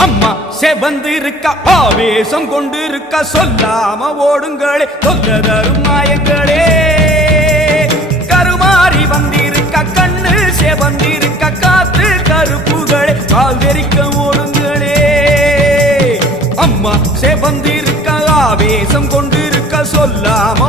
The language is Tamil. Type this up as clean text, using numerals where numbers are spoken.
அம்மா செவந்திருக்க ஆவேசம் கொண்டிருக்க சொல்லாம ஓடுங்களே சொல்ல தரும் நாயங்களே கருமாறி வந்திருக்க கண்ணு செவந்திருக்க காத்து கருப்புகளே கால் தெரிக்க ஓடுங்களே அம்மா செவந்திருக்க ஆவேசம் கொண்டிருக்க சொல்லாம